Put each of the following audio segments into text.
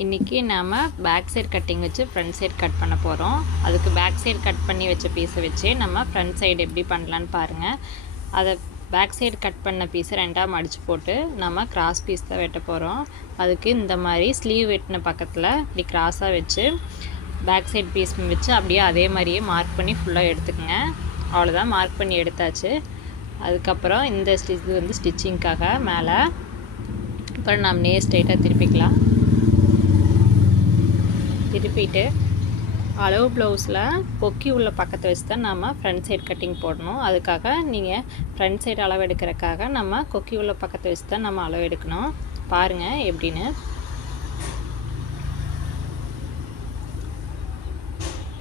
இன்றைக்கி நாம் back side cutting வச்சு ஃப்ரண்ட் சைடு கட் பண்ண போகிறோம். அதுக்கு பேக் சைடு கட் பண்ணி வச்ச பீஸை வச்சு நம்ம ஃப்ரண்ட் சைடு எப்படி பண்ணலான்னு பாருங்கள். அதை பேக் சைடு கட் பண்ண பீஸை ரெண்டாக மடித்து போட்டு நம்ம கிராஸ் பீஸ் தான் வெட்ட போகிறோம். அதுக்கு இந்த மாதிரி ஸ்லீவ் வெட்டின பக்கத்தில் இப்படி கிராஸாக வச்சு பேக் சைடு பீஸ் வச்சு அப்படியே அதே மாதிரியே மார்க் பண்ணி ஃபுல்லாக எடுத்துக்கோங்க. அவ்வளோதான், மார்க் பண்ணி எடுத்தாச்சு. அதுக்கப்புறம் இந்த இது வந்து ஸ்டிச்சிங்க்காக மேலே அப்புறம் நம்ம நேர் ஸ்ட்ரைட்டாக திருப்பிக்கலாம். திருப்பிட்டு அளவு ப்ளவுஸில் கொக்கி உள்ள பக்கத்தை வச்சு தான் நம்ம ஃப்ரண்ட் சைடு கட்டிங் போடணும். அதுக்காக நீங்கள் ஃப்ரண்ட் சைடு அளவு எடுக்கிறதுக்காக நம்ம கொக்கி உள்ள பக்கத்தை வச்சு தான் நம்ம அளவு எடுக்கணும். பாருங்கள் எப்படின்னு.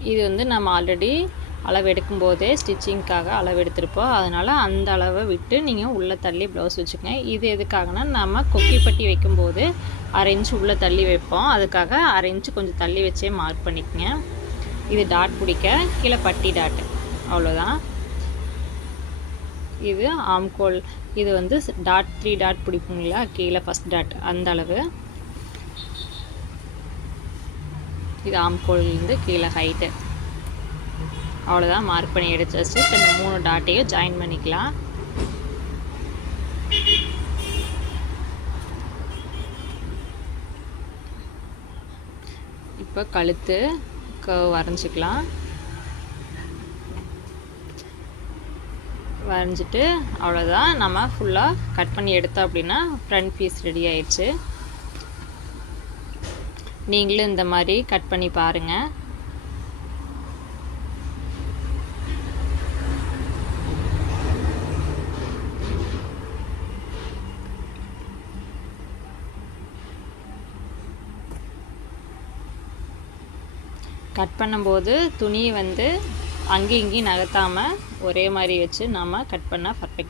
இது வந்து நம்ம ஆல்ரெடி அளவு எடுக்கும்போதே ஸ்டிச்சிங்க்காக அளவு எடுத்திருப்போம். அதனால் அந்த அளவை விட்டு நீங்கள் உள்ளே தள்ளி ப்ளவுஸ் வச்சுக்கோங்க. இது எதுக்காகனா நம்ம கொக்கி பட்டி வைக்கும்போது 1/2 இன்ச் உள்ளே தள்ளி வைப்போம். அதுக்காக 1/2 இன்ச்சு கொஞ்சம் தள்ளி வச்சே மார்க் பண்ணிக்கங்க. இது டாட் பிடிக்க கீழே பட்டி டாட்டு, அவ்வளோதான். இது ஆம்கோல், இது வந்து டாட் 3 டாட் பிடிப்புங்களா கீழே ஃபஸ்ட் டாட் அந்த அளவு. இது ஆம்கோல்லேருந்து கீழே ஹைட்டு, அவ்வளோதான். மார்க் பண்ணி எடுத்தாச்சு. இப்போ இந்த 3 டாட்டையும் ஜாயின் பண்ணிக்கலாம். இப்போ கழுத்து வரைஞ்சிக்கலாம். வரைஞ்சிட்டு அவ்வளோதான், நம்ம ஃபுல்லாக கட் பண்ணி எடுத்தோம் அப்படின்னா ஃப்ரண்ட் பீஸ் ரெடி ஆயிடுச்சு. நீங்களும் இந்த மாதிரி கட் பண்ணி பாருங்கள். கட் பண்ணும்போது துணியை வந்து அங்கேயும் இங்கேயும் நகர்த்தாமல் ஒரே மாதிரி வச்சு நம்ம கட் பண்ணால் பர்ஃபெக்ட்.